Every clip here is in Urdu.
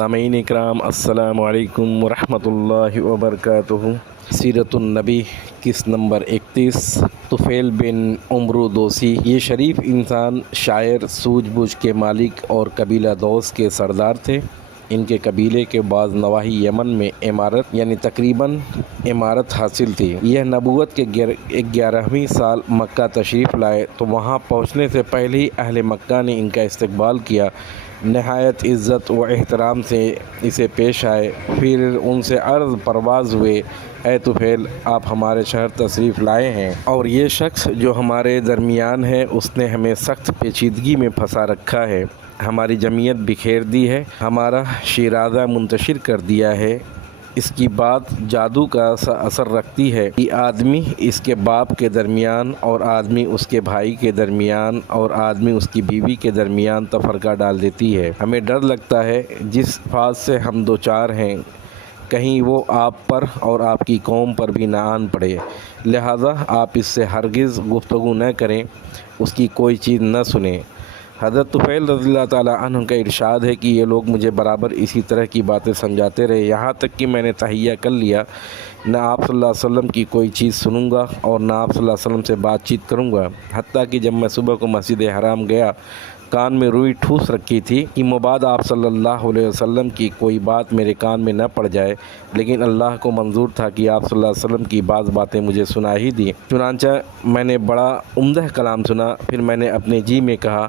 سامعین اکرام السلام علیکم ورحمۃ اللہ وبرکاتہ۔ سیرت النبی قسط نمبر 31 طفیل بن عمرو دوسی۔ یہ شریف انسان شاعر، سوجھ بوجھ کے مالک اور قبیلہ دوس کے سردار تھے۔ ان کے قبیلے کے بعض نواحی یمن میں امارت تقریباً امارت حاصل تھی۔ یہ نبوت کے 11ویں سال مکہ تشریف لائے تو وہاں پہنچنے سے پہلے ہی اہل مکہ نے ان کا استقبال کیا، نہایت عزت و احترام سے اسے پیش آئے۔ پھر ان سے عرض پرواز ہوئے، اے طفیل، آپ ہمارے شہر تشریف لائے ہیں اور یہ شخص جو ہمارے درمیان ہے اس نے ہمیں سخت پیچیدگی میں پھنسا رکھا ہے، ہماری جمعیت بکھیر دی ہے، ہمارا شیرازہ منتشر کر دیا ہے۔ اس کی بات جادو کا سا اثر رکھتی ہے کہ آدمی اس کے باپ کے درمیان اور آدمی اس کے بھائی کے درمیان اور آدمی اس کی بیوی کے درمیان تفرقہ ڈال دیتی ہے۔ ہمیں ڈر لگتا ہے جس فاس سے ہم دوچار ہیں کہیں وہ آپ پر اور آپ کی قوم پر بھی نہ آن پڑے، لہذا آپ اس سے ہرگز گفتگو نہ کریں، اس کی کوئی چیز نہ سنیں۔ حضرت طفیل رضی اللہ تعالیٰ عنہ کا ارشاد ہے کہ یہ لوگ مجھے برابر اسی طرح کی باتیں سمجھاتے رہے، یہاں تک کہ میں نے تہیہ کر لیا نہ آپ صلی اللہ علیہ وسلم کی کوئی چیز سنوں گا اور نہ آپ صلی اللہ علیہ وسلم سے بات چیت کروں گا۔ حتیٰ کہ جب میں صبح کو مسجد حرام گیا، کان میں روئی ٹھوس رکھی تھی کہ مبادا آپ صلی اللہ علیہ وسلم کی کوئی بات میرے کان میں نہ پڑ جائے، لیکن اللہ کو منظور تھا کہ آپ صلی اللہ علیہ وسلم کی بعض باتیں مجھے سنا ہی دی۔ چنانچہ میں نے بڑا عمدہ کلام سنا، پھر میں نے اپنے جی میں کہا،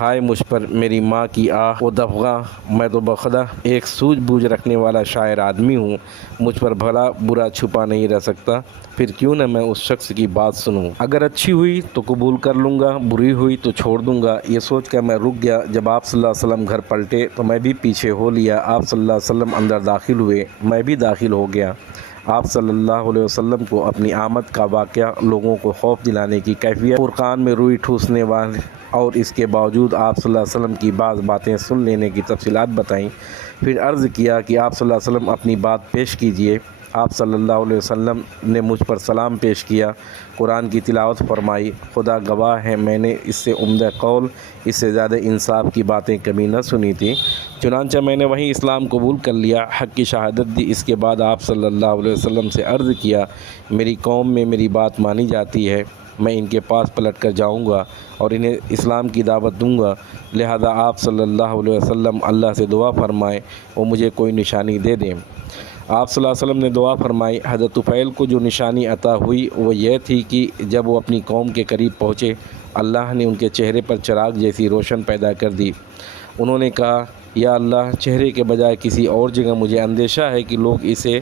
ہائے مجھ پر میری ماں کی آہ و دفغاں، میں تو بخدا ایک سوجھ بوجھ رکھنے والا شاعر آدمی ہوں، مجھ پر بھلا برا چھپا نہیں رہ سکتا، پھر کیوں نہ میں اس شخص کی بات سنوں، اگر اچھی ہوئی تو قبول کر لوں گا، بری ہوئی تو چھوڑ دوں گا۔ یہ سوچ کر میں رک گیا۔ جب آپ صلی اللہ علیہ وسلم گھر پلٹے تو میں بھی پیچھے ہو لیا۔ آپ صلی اللہ علیہ وسلم اندر داخل ہوئے، میں بھی داخل ہو گیا۔ آپ صلی اللہ علیہ وسلم کو اپنی آمد کا واقعہ، لوگوں کو خوف دلانے کی کیفیت، فرقان میں روئی ٹھوسنے والے اور اس کے باوجود آپ صلی اللہ علیہ وسلم کی بعض باتیں سن لینے کی تفصیلات بتائیں۔ پھر عرض کیا کہ آپ صلی اللہ علیہ وسلم اپنی بات پیش کیجئے۔ آپ صلی اللہ علیہ وسلم نے مجھ پر سلام پیش کیا، قرآن کی تلاوت فرمائی۔ خدا گواہ ہے میں نے اس سے عمدہ قول، اس سے زیادہ انصاف کی باتیں کبھی نہ سنی تھی۔ چنانچہ میں نے وہیں اسلام قبول کر لیا، حق کی شہادت دی۔ اس کے بعد آپ صلی اللہ علیہ وسلم سے عرض کیا، میری قوم میں میری بات مانی جاتی ہے، میں ان کے پاس پلٹ کر جاؤں گا اور انہیں اسلام کی دعوت دوں گا، لہذا آپ صلی اللہ علیہ وسلم اللہ سے دعا فرمائیں وہ مجھے کوئی نشانی دے دیں۔ آپ صلی اللہ علیہ وسلم نے دعا فرمائی۔ حضرت طفیل کو جو نشانی عطا ہوئی وہ یہ تھی کہ جب وہ اپنی قوم کے قریب پہنچے، اللہ نے ان کے چہرے پر چراغ جیسی روشن پیدا کر دی۔ انہوں نے کہا، یا اللہ، چہرے کے بجائے کسی اور جگہ مجھے اندیشہ ہے کہ لوگ اسے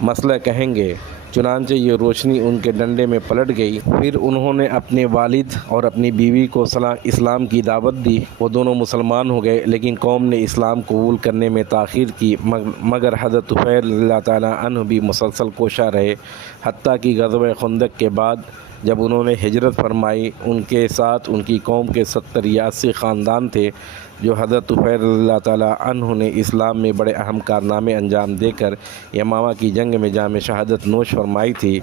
مسئلہ کہیں گے۔ چنانچہ یہ روشنی ان کے ڈنڈے میں پلٹ گئی۔ پھر انہوں نے اپنے والد اور اپنی بیوی کو اسلام کی دعوت دی، وہ دونوں مسلمان ہو گئے، لیکن قوم نے اسلام قبول کرنے میں تاخیر کی، مگر حضرت طفیل رضی اللہ تعالیٰ عنہ بھی مسلسل کوشاں رہے، حتیٰ کہ غزوہ خندق کے بعد جب انہوں نے ہجرت فرمائی، ان کے ساتھ ان کی قوم کے 70 یا 80 خاندان تھے، جو حضرت طفیل رضی اللہ تعالیٰ عنہ نے اسلام میں بڑے اہم کارنامے انجام دے کر یمامہ کی جنگ میں جام شہادت نوش فرمائی تھی۔